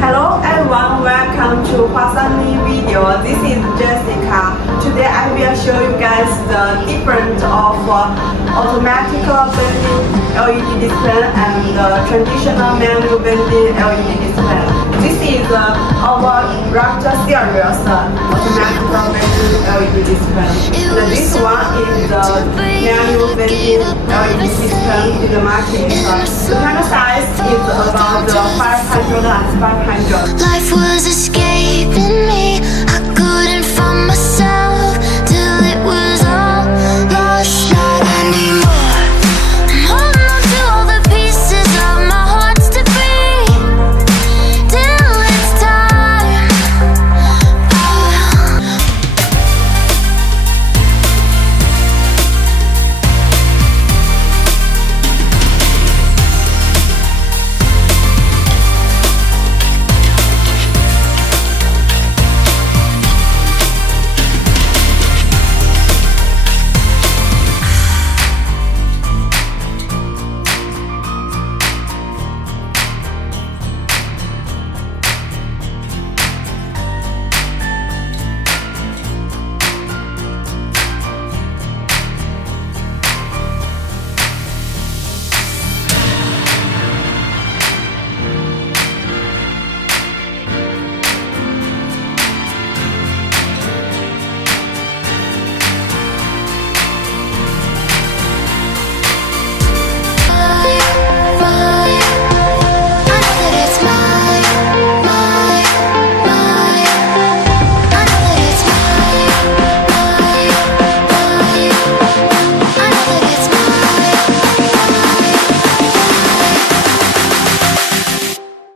Hello everyone, welcome to Huasani video. This is Jessica. Today I will show you guys the difference of automatic vending LED display and traditional manual vending LED display. This is our Raptor series automatic vending LED display. This one is the manual vending LED display in the market. The panel size is about 500 and 500. Life was escaping me.